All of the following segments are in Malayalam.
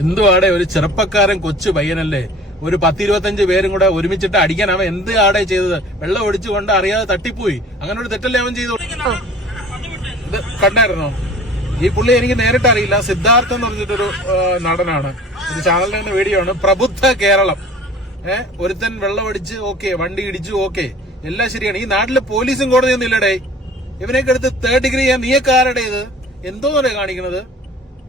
എന്തുവാടെ ഒരു ചെറുപ്പക്കാരൻ കൊച്ചു പയ്യനല്ലേ? ഒരു പത്തിരുപത്തഞ്ച് പേരും കൂടെ ഒരുമിച്ചിട്ട് അടിക്കാൻ അവൻ എന്ത് ആടെ ചെയ്തത്? വെള്ളം ഒടിച്ചുകൊണ്ട് അറിയാതെ തട്ടിപ്പോയി. അങ്ങനെ ഒരു തെറ്റല്ലേ അവൻ ചെയ്തു കണ്ടായിരുന്നോ? ഈ പുള്ളി എനിക്ക് നേരിട്ട് അറിയില്ല. സിദ്ധാർത്ഥ എന്ന് പറഞ്ഞിട്ടൊരു നടനാണ്. ഇത് ചാനലിന്റെ വീഡിയോ ആണ്. പ്രബുദ്ധ കേരളം. ഏഹ് ഒരുത്തൻ വെള്ളം അടിച്ച് ഓക്കെ വണ്ടി ഇടിച്ചു ഓക്കെ എല്ലാം ശരിയാണ്. ഈ നാട്ടിൽ പോലീസും കോടതിയൊന്നും ഇല്ലടേ. ഇവനെയൊക്കെ എടുത്ത് തേർഡ് ഡിഗ്രി ചെയ്യാൻ നീയൊക്കെ ആരുടെ ഇത്? എന്തോന്നല്ലേ കാണിക്കണത്?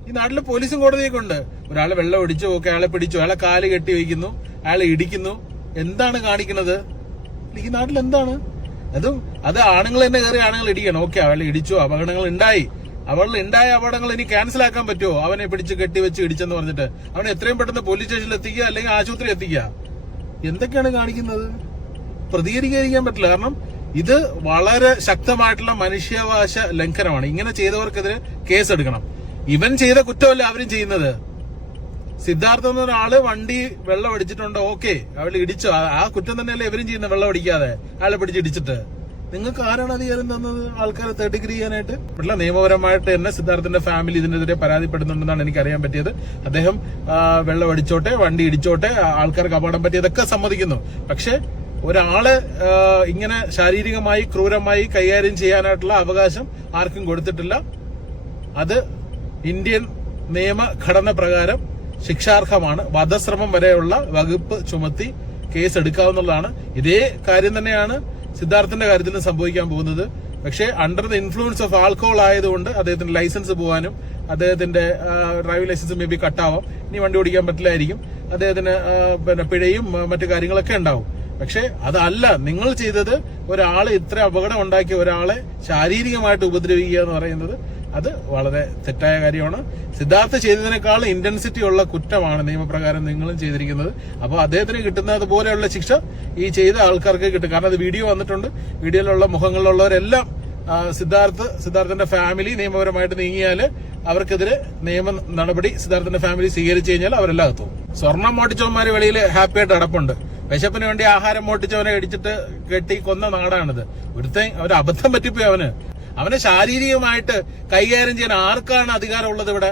ഈ നാട്ടിൽ പോലീസും കോടതിയൊക്കെ ഉണ്ട്. ഒരാളെ വെള്ളം ഒടിച്ചു ഓക്കെ അയാളെ പിടിച്ചു അയാളെ കാൽ കെട്ടി വയ്ക്കുന്നു അയാളെ ഇടിക്കുന്നു. എന്താണ് കാണിക്കുന്നത് ഈ നാട്ടിൽ എന്താണ്? അതും അത് ആണുങ്ങൾ തന്നെ കയറി ആണുങ്ങൾ ഇടിക്കണം. ഓക്കെ അവളെ ഇടിച്ചു അപകടങ്ങൾ ഉണ്ടായി. അവളിൽ ഉണ്ടായ അപകടങ്ങൾ ഇനി ക്യാൻസൽ ആക്കാൻ പറ്റുമോ? അവനെ പിടിച്ച് കെട്ടി വെച്ച് ഇടിച്ചെന്ന് പറഞ്ഞിട്ട്. അവനെ എത്രയും പെട്ടെന്ന് പോലീസ് സ്റ്റേഷനിൽ എത്തിക്കുക അല്ലെങ്കിൽ ആശുപത്രി എത്തിക്കുക. എന്തൊക്കെയാണ് കാണിക്കുന്നത്? പ്രതികരിക്കാൻ പറ്റില്ല. കാരണം ഇത് വളരെ ശക്തമായിട്ടുള്ള മനുഷ്യാവകാശ ലംഘനമാണ്. ഇങ്ങനെ ചെയ്തവർക്കെതിരെ കേസ് എടുക്കണം ഇവൻ ചെയ്ത കുറ്റമല്ല അവരും ചെയ്യുന്നത്? സിദ്ധാർത്ഥ എന്ന ഒരാൾ വണ്ടി വെള്ളം അടിച്ചിട്ടുണ്ട് ഓക്കെ. അവൾ ഇടിച്ചു. ആ- കുറ്റം തന്നെയല്ലേ ഇവരും ചെയ്യുന്ന വെള്ളം അടിക്കാതെ. അയാളെ പിടിച്ച് ഇടിച്ചിട്ട്. നിങ്ങൾക്ക് ആരാണ് അധികാരം തന്നത് ആൾക്കാരെ തേർഡ് ഡിഗ്രി ചെയ്യാനായിട്ട് ഇവിടെ നിയമപരമായിട്ട് തന്നെ സിദ്ധാർത്ഥന്റെ ഫാമിലി ഇതിനെതിരെ പരാതിപ്പെടുന്നുണ്ടെന്നാണ് എനിക്ക് അറിയാൻ പറ്റിയത്. അദ്ദേഹം വെള്ളം അടിച്ചോട്ടെ വണ്ടി ഇടിച്ചോട്ടെ ആൾക്കാർക്ക് അപകടം പറ്റിയതൊക്കെ സമ്മതിക്കുന്നു. പക്ഷെ ഒരാളെ ഇങ്ങനെ ശാരീരികമായി ക്രൂരമായി കൈകാര്യം ചെയ്യാനായിട്ടുള്ള അവകാശം ആർക്കും കൊടുത്തിട്ടില്ല. അത് ഇന്ത്യൻ നിയമഘടന പ്രകാരം ശിക്ഷാർഹമാണ്. വധശ്രമം വരെയുള്ള വകുപ്പ് ചുമത്തി കേസ് എടുക്കാവുന്നതാണ് ഇതേ കാര്യം തന്നെയാണ് സിദ്ധാർത്ഥന്റെ കാര്യത്തിലും സംഭവിക്കാൻ പോകുന്നത്. പക്ഷേ under the influence of alcohol ആയതുകൊണ്ട് അദ്ദേഹത്തിന്റെ ലൈസൻസ് പോകാനും അദ്ദേഹത്തിന്റെ ഡ്രൈവിംഗ് ലൈസൻസ് മേ ബി കട്ടാവാം ഇനി വണ്ടി ഓടിക്കാൻ പറ്റില്ലായിരിക്കും. അദ്ദേഹത്തിന് പിന്നെ പിഴയും മറ്റു കാര്യങ്ങളൊക്കെ ഉണ്ടാവും. പക്ഷെ അതല്ല. നിങ്ങൾ ചെയ്തത് ഒരാളെ ഇത്ര അപകടം ഉണ്ടാക്കിയ ഒരാളെ ശാരീരികമായിട്ട് ഉപദ്രവിക്കുക എന്ന് പറയുന്നത് അത് വളരെ തെറ്റായ കാര്യമാണ്. സിദ്ധാർത്ഥ ചെയ്തതിനേക്കാൾ ഇന്റൻസിറ്റി ഉള്ള കുറ്റമാണ് നിയമപ്രകാരം നിങ്ങളും ചെയ്തിരിക്കുന്നത്. അപ്പോൾ അദ്ദേഹത്തിന് കിട്ടുന്നത് പോലെയുള്ള ശിക്ഷ ഈ ചെയ്ത ആൾക്കാർക്ക് കിട്ടും. കാരണം അത് വീഡിയോ വന്നിട്ടുണ്ട്. വീഡിയോയിലുള്ള മുഖങ്ങളിലുള്ളവരെല്ലാം സിദ്ധാർത്ഥ സിദ്ധാർത്ഥ് സിദ്ധാർത്ഥന്റെ ഫാമിലി നിയമപരമായിട്ട് നീങ്ങിയാൽ അവർക്കെതിരെ നിയമ നടപടി സിദ്ധാർത്ഥന്റെ ഫാമിലി സ്വീകരിച്ചു കഴിഞ്ഞാൽ അവരെല്ലാം എത്തും സ്വർണം മോട്ടിച്ചോന്മാര് വെളിയിൽ ഹാപ്പിയായിട്ട് അടപ്പുണ്ട് വിശപ്പിന് വേണ്ടി ആഹാരം മോട്ടിച്ചവനെ ഇടിച്ചിട്ട് കെട്ടി കൊന്ന നാടാണിത് ഒരുത്തൻ ഒരു അബദ്ധം പറ്റിപ്പോയി അവന്. അവനെ ശാരീരികമായിട്ട് കൈകാര്യം ചെയ്യാൻ ആർക്കാണ് അധികാരമുള്ളത് ഇവിടെ?